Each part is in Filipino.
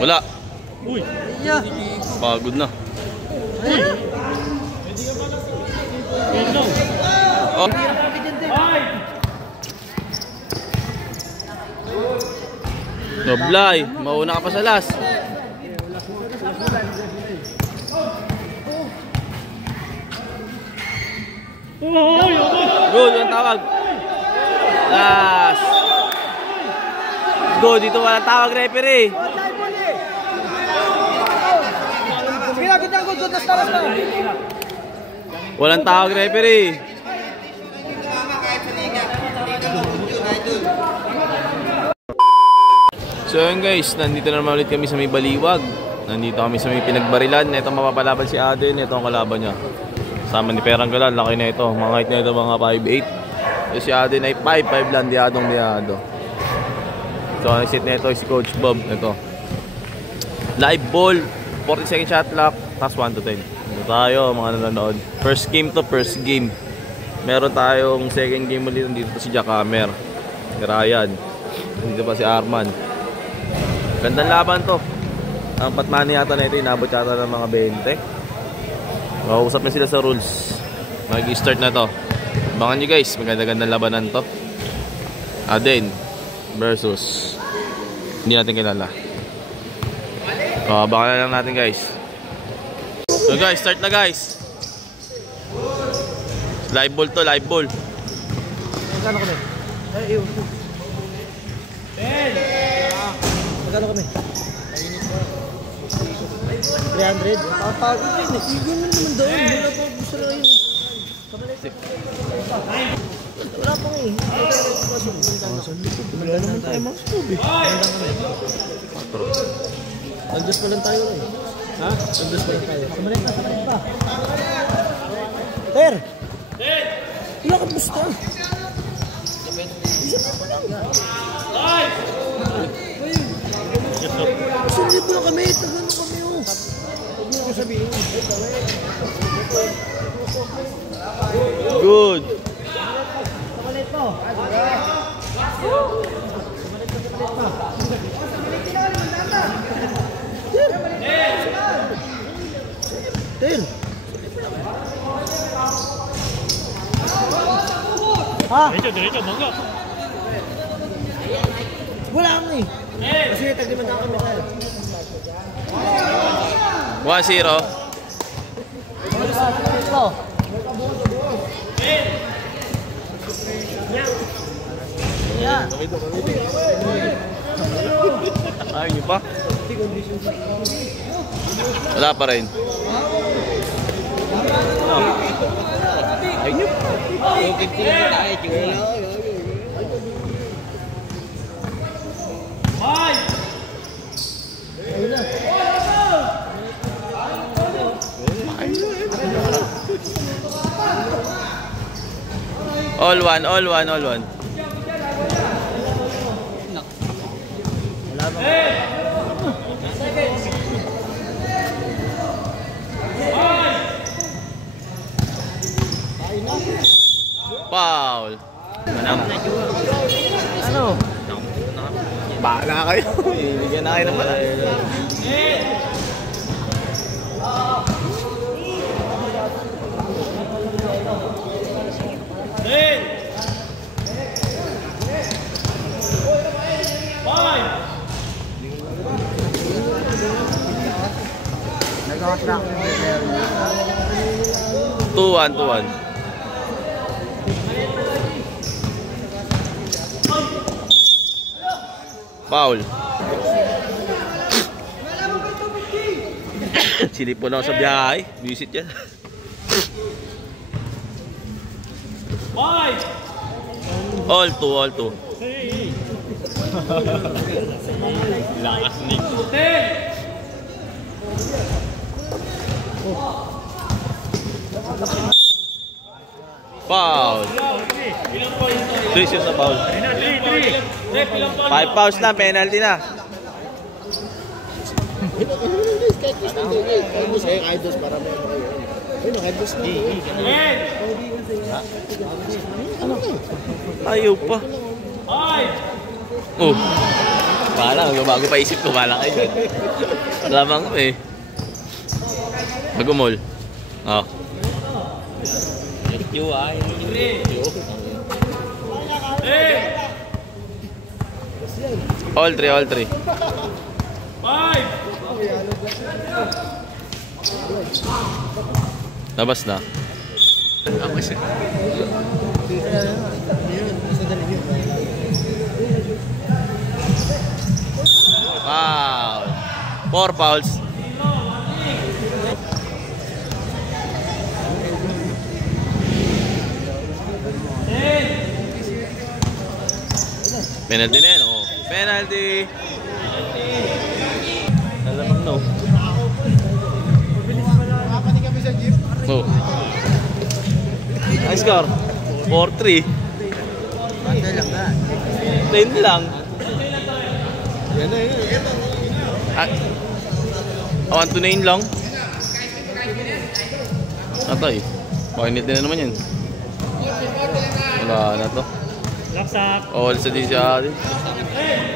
Wala. Uy. Pagod na. Uy. Oh. Doblay, mauna ka pa sa last. Good, ang tawag. Last. Good, dito walang tawag referee. Walang tawag referee. So yun guys, nandito na naman ulit kami sa may Baliwag. Nandito kami sa may Pinagbarilan. Ito mapapalaban si Aden. Ito ang kalaban niya. Sama ni Peranggalan. Laki na ito. Mga height na ito mga 5'8". Si Aden ay 5'5" lang. Diadong. So ang set na ito si Coach Bob. Ito. Live ball. 40 second shot clock. Tapos 1 to 10. Ito tayo mga nanonood. First game to first game. Meron tayong second game ulit. Dito si Jackamer. Si Ryan. Dito pa si Arman. Gandang laban to. Ang patmani yata na ito, inabot yata ng mga 20. Makausap na sila sa rules. Mag-start na to. Abangan nyo guys, maganda-gandang labanan to. Aden versus hindi natin kilala. Abangan na lang natin guys. So guys, start na guys. Live ball to, live ball. Magkano kami? Ay, iyo. Magkano kami? 300? Papagod yun eh. Igyan mo naman doon. Wala pa gusto na yun. Wala pa nga eh. Maganda naman tayo mga scoop eh. Agdos pa lang tayo eh. Ha? Agdos pa lang tayo. Samalit pa. Ter! Wala ka busta. Isang pa lang. Live! Isang libo lang kami. Tagano kami oh. Huwag mo ako sabihin. Good. Samalit mo. Tel. Ha? Diretso, bangga. Wala kang eh. Kasi tag-limandang kami tayo. 1-0. Ayaw nyo pa? Wala pa rin. Ayaw nyo pa? All one. Foul. Ano? Bahala kayo. Bigyan na kayo ng pala. Nag-attract ng player niya. 2-1. Foul. Silip po lang sa biyahe. Visit yan. All two. Lakas ni. Foul. 3 shots na foul. 5 fouls na, penalty na. Ayaw pa. Oh. Bahala, bago pa isip ko, bahala kayo. Alamang ko eh. Magumol. Oh. Thank you, ay. All three, all three. 5! Labas na. Labas na. Wow. 4 fouls. Penalty na yan, oh. Penalty. Alam mo, no. Oh. Ang score? 4-3. 10 lang. Yan na yun. Ah, 1-9 lang. Atay. Pakinit na naman yan. Wala na to. Laksak. All sa di siya.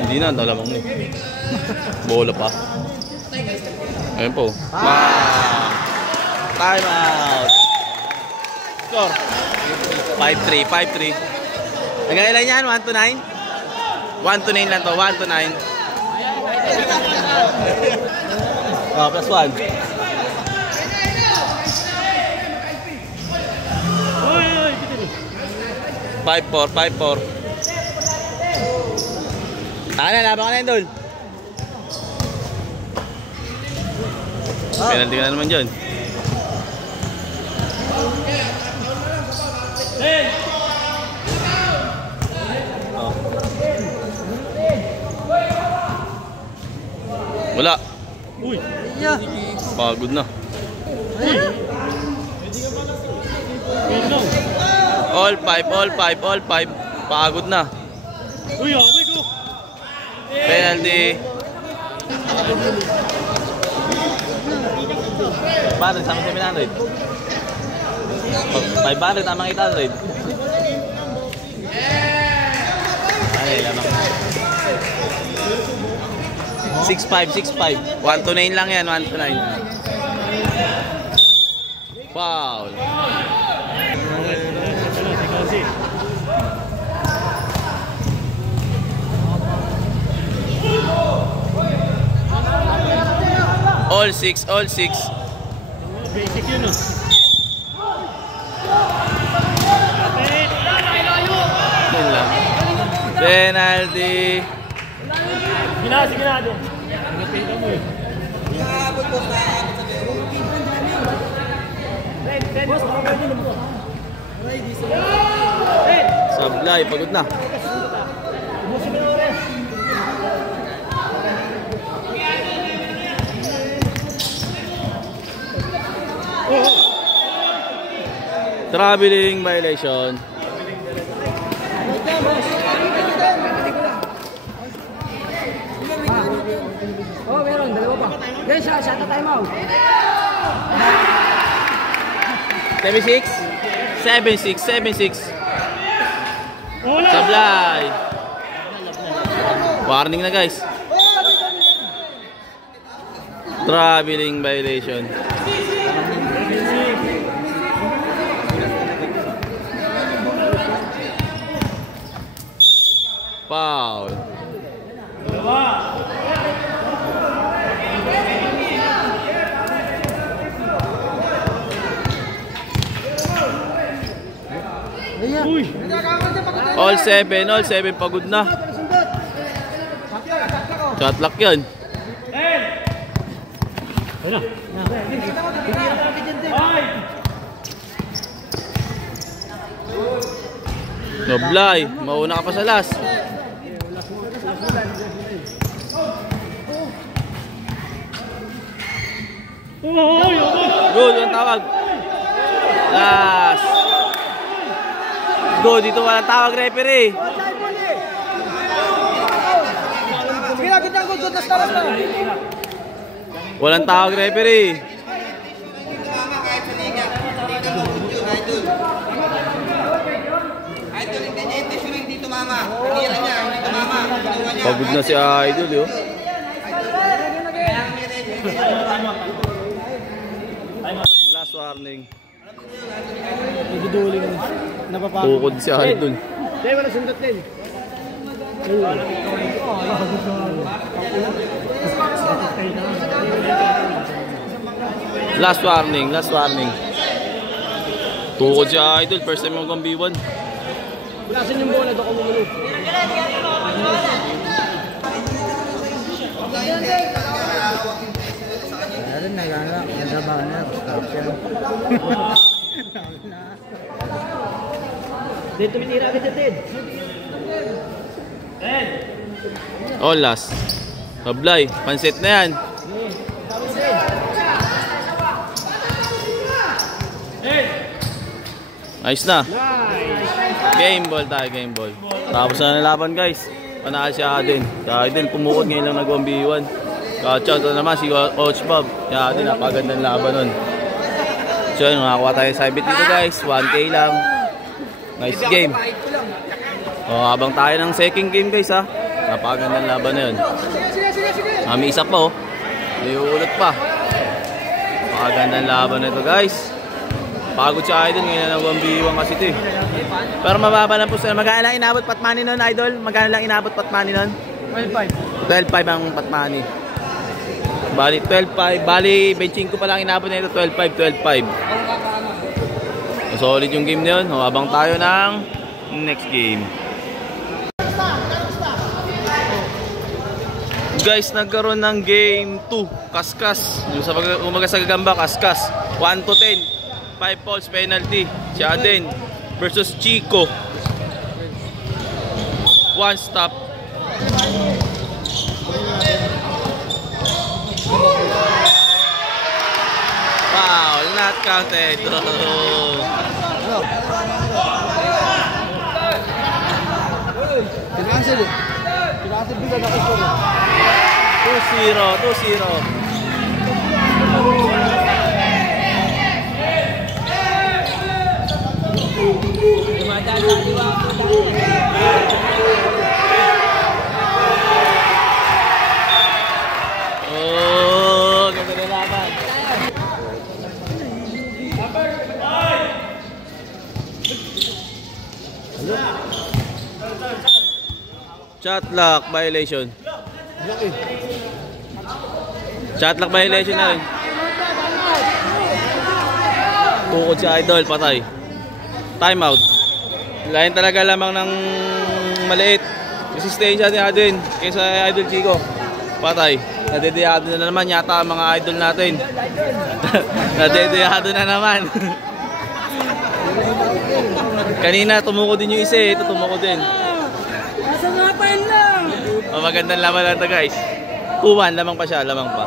Hindi na, talamang mo. Bola pa. Ayun po. Wow! Time out! Score! 5-3, 5-3. Hanggang ilan yan? 1-9? 1-9 lang to, 1-9. Oh, plus 1. Oy, oy, 5-4, 5-4. Laban ka na yun, Dol. Penalty ka na naman dyan. Oh. Wala. Uy. Pagod na. All 5, all 5, all 5. Pagod na. Uy, okay ko. Penalty. Barret, sama 700. 5 barret, tamang 800. Ay, lamang. 6-5, 6-5. 1-9 lang yan, 1-9. Foul. All 6, all 6. Basic yun, no? Yun lang. Penalty. Sige na, sige na. Nagpita mo eh. Sablay, pagod na. Traveling violation. Oh, meron. Dalawa pa. Guys, shot na time out. 76? 76, 76. Wala. Sablay. Warning na, guys. Traveling violation. Foul. Uy. All 7, pagod na. Shot lock yan. Ayun na. Noblay, mauna ka pa sa last. Good, ang tawag. Last. Good, dito walang tawag, referee. Walang tawag, referee. Pagod na si Idol, yo. Last warning. Nagduduling na. Napapagod. Tukod si Idol. Dahil wala sundot din. Last warning, last warning. Tukod si Idol, first time yung B1. Bulasin yung bola, doon ko mumulog. Meron na yan lang, nagsabahan na, stop siya. Dito tumitira agad yung Ted. Oh, last. Sablay, pansit na yan. Nice na. Game ball tayo, game ball. Tapos na nalaban guys. Panahal si Aden. Si Aden pumukod ngayon lang nag-1v1. Shout out naman si Coach Bob. Si Aden, napagandang laban nun. So yun, makakuha tayo sa ibit dito guys. 1K lang. Nice game. O, habang tayo ng second game guys ha. Napagandang laban na yun. May isa pa oh. May uulot pa. Napagandang laban na ito guys. Pagod si Idol ngayon ng 1v1 kasi ito eh. Pero mababa lang po sila. Magkano lang inabot pat money nun, Idol? Magkano lang inabot pat money nun? 12.5. 12.5 ang pat money. Bali 12.5. Bali benching ko pa lang inabot na ito. 12.5, 12.5. Solid yung game na yun. Habang tayo ng next game. Guys, nagkaroon ng game 2. Kaskas. Yung sa umaga sa Gagamba, Kaskas. 1 to 10. 5 falls penalty. Si Aden versus Chico. 1 stop. Foul, not counted. 2-0. Oh, ganda na laban. Shot lock violation. Shot lock violation na rin. Tukod si Idol, patay. Time out. Lain talaga lamang ng maliit. Resistensya ni Aden kaysa Idol Chico. Patay. Nadedeyado na naman yata ang mga idol natin. Nadedeyado na naman. Kanina tumuko din yung isa eh. Ito tumuko din. Nasa nga pa yun lang. Magandang laban lang ito guys. 2-1, lamang pa siya, lamang pa.